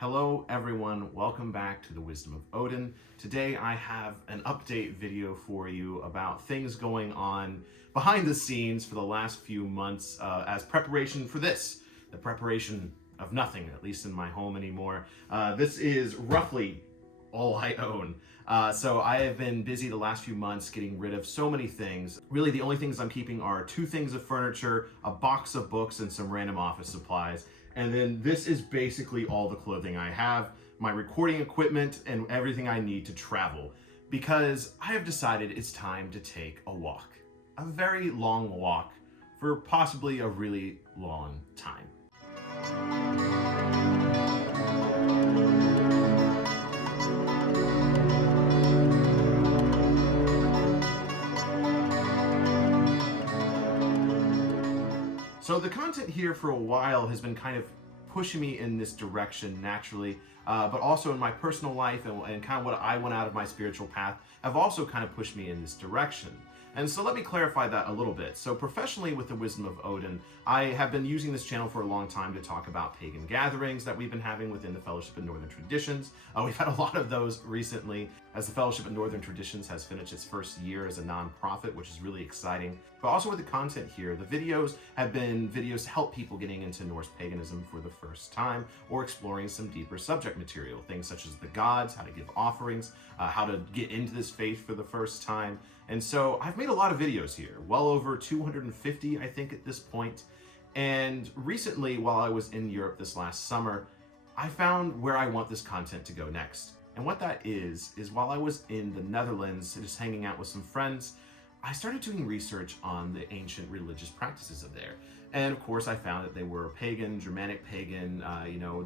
Hello everyone, welcome back to the Wisdom of Odin. Today I have an update video for you about things going on behind the scenes for the last few months as preparation for this, the preparation of nothing, at least in my home anymore. This is roughly all I own. So I have been busy the last few months getting rid of so many things. Really the only things I'm keeping are 2 things of furniture, a box of books, and some random office supplies. And then this is basically all the clothing I have, my recording equipment, and everything I need to travel. Because I have decided it's time to take a walk. A very long walk for possibly a really long time. So the content here for a while has been kind of pushing me in this direction naturally, but also in my personal life and kind of what I went out of my spiritual path have also kind of pushed me in this direction. And so let me clarify that a little bit. So professionally with the Wisdom of Odin, I have been using this channel for a long time to talk about pagan gatherings that we've been having within the Fellowship of Northern Traditions. We've had a lot of those recently as the Fellowship of Northern Traditions has finished its first year as a non-profit, which is really exciting. But also with the content here, the videos have been videos to help people getting into Norse Paganism for the first time or exploring some deeper subject material, things such as the gods, how to give offerings, how to get into this faith for the first time. And so I've made a lot of videos here, well over 250, I think, at this point. And recently, while I was in Europe this last summer, I found where I want this content to go next. And what that is while I was in the Netherlands, just hanging out with some friends, I started doing research on the ancient religious practices of there. And of course, I found that they were pagan, Germanic pagan.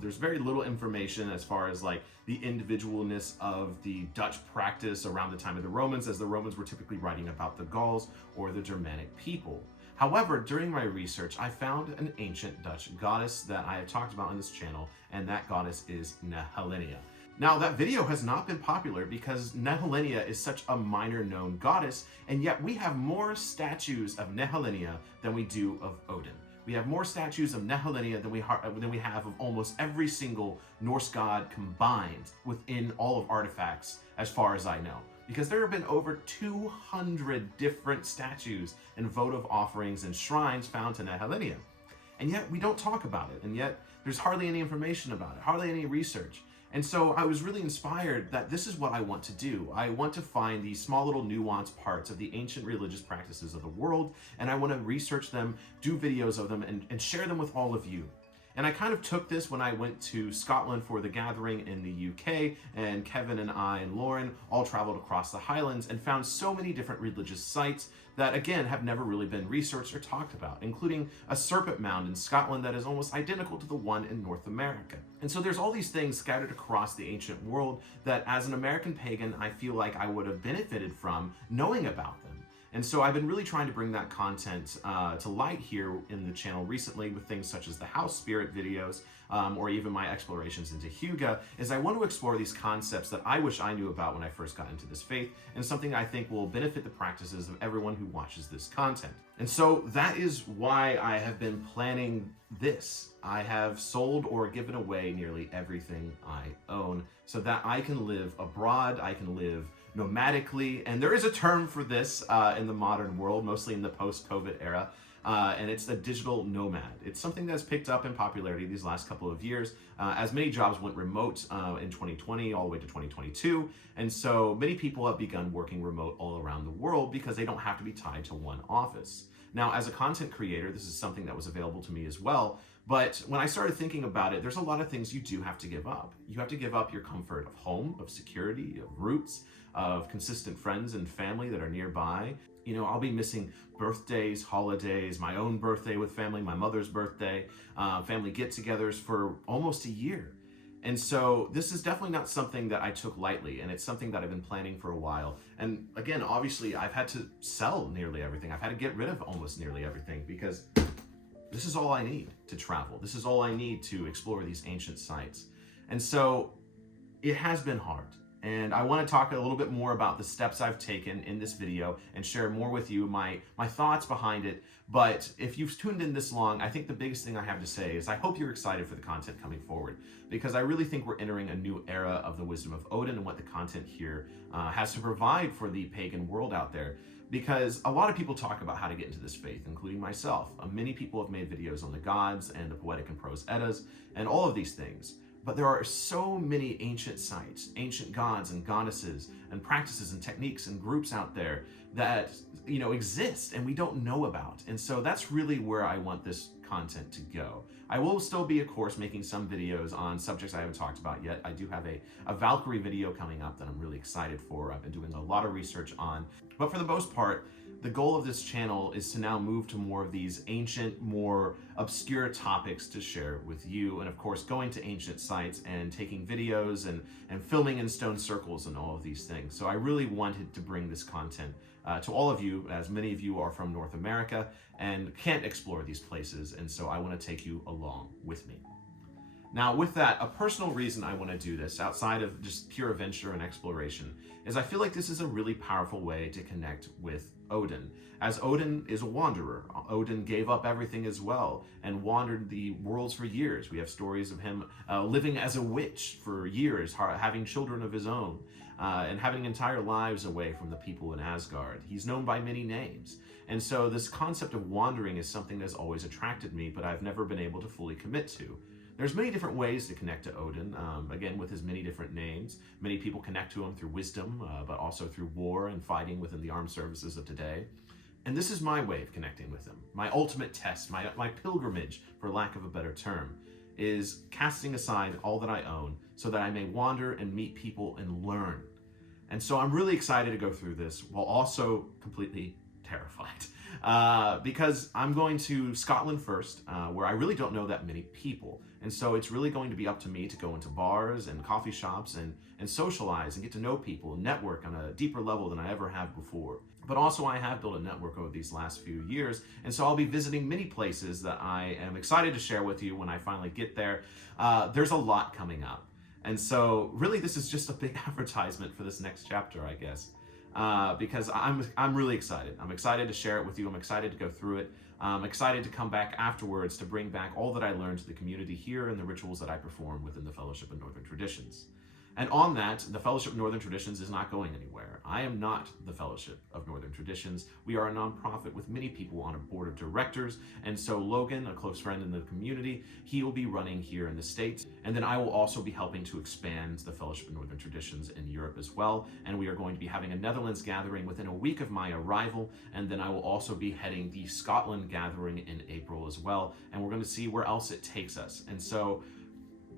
There's very little information as far as like the individualness of the Dutch practice around the time of the Romans, as the Romans were typically writing about the Gauls or the Germanic people. However, during my research, I found an ancient Dutch goddess that I have talked about on this channel, and that goddess is Nehelenia. Now, that video has not been popular because Nehelenia is such a minor known goddess, and yet we have more statues of Nehelenia than we do of Odin. We have more statues of Nehelenia than we have of almost every single Norse god combined within all of artifacts, as far as I know. Because there have been over 200 different statues and votive offerings and shrines found to Nehelenia. And yet we don't talk about it, and yet there's hardly any information about it, hardly any research. And so I was really inspired that this is what I want to do. I want to find these small little nuanced parts of the ancient religious practices of the world, and I want to research them, do videos of them, and share them with all of you. And I kind of took this when I went to Scotland for the gathering in the UK, and Kevin and I and Lauren all traveled across the Highlands and found so many different religious sites that, again, have never really been researched or talked about, including a serpent mound in Scotland that is almost identical to the one in North America. And so there's all these things scattered across the ancient world that, as an American pagan, I feel like I would have benefited from knowing about them. And so I've been really trying to bring that content to light here in the channel recently with things such as the house spirit videos, or even my explorations into Hygge, as I want to explore these concepts that I wish I knew about when I first got into this faith, and something I think will benefit the practices of everyone who watches this content. And so that is why I have been planning this. I have sold or given away nearly everything I own so that I can live abroad, I can live nomadically, and there is a term for this in the modern world, mostly in the post-COVID era, and it's the digital nomad. It's something that's picked up in popularity these last couple of years, as many jobs went remote in 2020 all the way to 2022, and so many people have begun working remote all around the world because they don't have to be tied to one office. Now, as a content creator, this is something that was available to me as well, but when I started thinking about it, there's a lot of things you do have to give up. You have to give up your comfort of home, of security, of roots, of consistent friends and family that are nearby. I'll be missing birthdays, holidays, my own birthday with family, my mother's birthday, family get-togethers for almost a year. And so this is definitely not something that I took lightly, and it's something that I've been planning for a while. And again, obviously, I've had to sell nearly everything. I've had to get rid of almost nearly everything because this is all I need to travel. This is all I need to explore these ancient sites. And so it has been hard. And I want to talk a little bit more about the steps I've taken in this video and share more with you my thoughts behind it. But if you've tuned in this long, I think the biggest thing I have to say is I hope you're excited for the content coming forward, because I really think we're entering a new era of the Wisdom of Odin and what the content here has to provide for the pagan world out there. Because a lot of people talk about how to get into this faith, including myself. Many people have made videos on the gods and the poetic and prose Eddas and all of these things. But there are so many ancient sites, ancient gods and goddesses and practices and techniques and groups out there that, you know, exist and we don't know about. And so that's really where I want this content to go. I will still be, of course, making some videos on subjects I haven't talked about yet. I do have a Valkyrie video coming up that I'm really excited for. I've been doing a lot of research on. But for the most part, the goal of this channel is to now move to more of these ancient, more obscure topics to share with you. And of course, going to ancient sites and taking videos and filming in stone circles and all of these things. So I really wanted to bring this content to all of you, as many of you are from North America and can't explore these places. And so I want to take you along with me. Now, with that, a personal reason I want to do this, outside of just pure adventure and exploration, is I feel like this is a really powerful way to connect with Odin, as Odin is a wanderer. Odin gave up everything as well and wandered the worlds for years. We have stories of him living as a witch for years, having children of his own, and having entire lives away from the people in Asgard. He's known by many names. And so this concept of wandering is something that's always attracted me, but I've never been able to fully commit to. There's many different ways to connect to Odin, again, with his many different names. Many people connect to him through wisdom, but also through war and fighting within the armed services of today. And this is my way of connecting with him. My ultimate test, my pilgrimage, for lack of a better term, is casting aside all that I own so that I may wander and meet people and learn. And so I'm really excited to go through this while also completely terrified. Because I'm going to Scotland first, where I really don't know that many people. And so it's really going to be up to me to go into bars and coffee shops and socialize and get to know people and network on a deeper level than I ever have before. But also I have built a network over these last few years, and so I'll be visiting many places that I am excited to share with you when I finally get there. There's a lot coming up. And so really this is just a big advertisement for this next chapter, I guess. Because I'm really excited. I'm excited to share it with you. I'm excited to go through it. I'm excited to come back afterwards to bring back all that I learned to the community here and the rituals that I perform within the Fellowship of Northern Traditions. And on that, the Fellowship of Northern Traditions is not going anywhere. I am not the Fellowship of Northern Traditions. We are a non-profit with many people on a board of directors. And so Logan, a close friend in the community, he will be running here in the States. And then I will also be helping to expand the Fellowship of Northern Traditions in Europe as well. And we are going to be having a Netherlands gathering within a week of my arrival. And then I will also be heading the Scotland gathering in April as well. And we're going to see where else it takes us. And so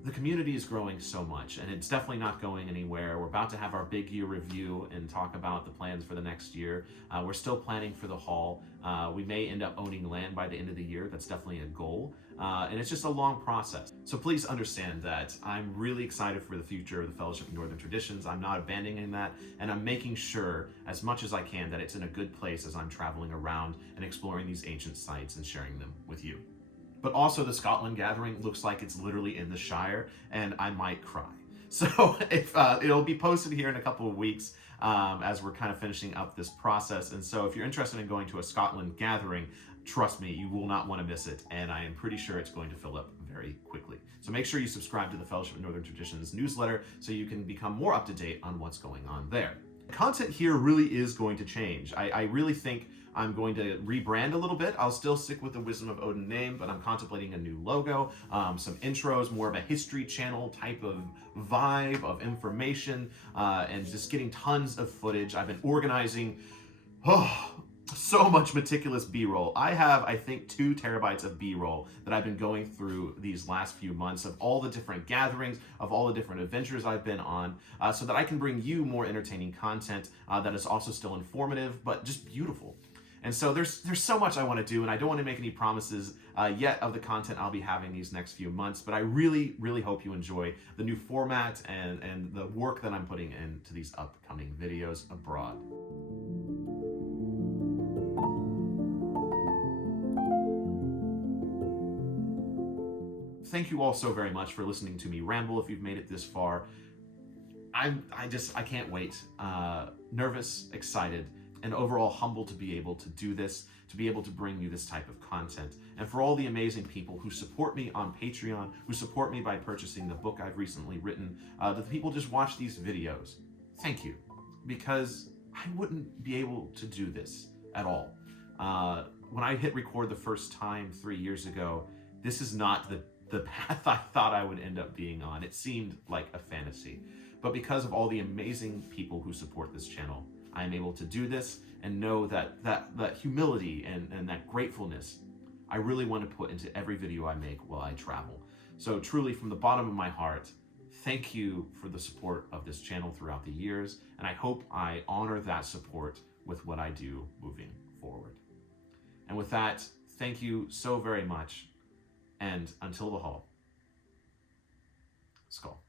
the community is growing so much, and it's definitely not going anywhere. We're about to have our big year review and talk about the plans for the next year. We're still planning for the hall. We may end up owning land by the end of the year. That's definitely a goal. And it's just a long process. So please understand that I'm really excited for the future of the Fellowship of Northern Traditions. I'm not abandoning that, and I'm making sure as much as I can that it's in a good place as I'm traveling around and exploring these ancient sites and sharing them with you. But also the Scotland gathering looks like it's literally in the Shire, and I might cry. So if it'll be posted here in a couple of weeks as we're kind of finishing up this process. And so if you're interested in going to a Scotland gathering, trust me, you will not want to miss it. And I am pretty sure it's going to fill up very quickly. So make sure you subscribe to the Fellowship of Northern Traditions newsletter so you can become more up to date on what's going on there. The content here really is going to change. I really think I'm going to rebrand a little bit. I'll still stick with the Wisdom of Odin name, but I'm contemplating a new logo, some intros, more of a history channel type of vibe of information, and just getting tons of footage. I've been organizing so much meticulous B-roll. I have, I think, 2 terabytes of B-roll that I've been going through these last few months of all the different gatherings, of all the different adventures I've been on, so that I can bring you more entertaining content that is also still informative, but just beautiful. And so there's so much I want to do, and I don't want to make any promises yet of the content I'll be having these next few months, but I really, really hope you enjoy the new format and the work that I'm putting into these upcoming videos abroad. Thank you all so very much for listening to me ramble if you've made it this far. I can't wait. Nervous, excited, and overall humbled to be able to do this, to be able to bring you this type of content. And for all the amazing people who support me on Patreon, who support me by purchasing the book I've recently written, the people just watch these videos, thank you. Because I wouldn't be able to do this at all. When I hit record the first time 3 years ago, this is not the path I thought I would end up being on. It seemed like a fantasy. But because of all the amazing people who support this channel, I am able to do this and know that humility and that gratefulness I really want to put into every video I make while I travel. So truly, from the bottom of my heart, thank you for the support of this channel throughout the years, and I hope I honor that support with what I do moving forward. And with that, thank you so very much, and until the hall, Skull.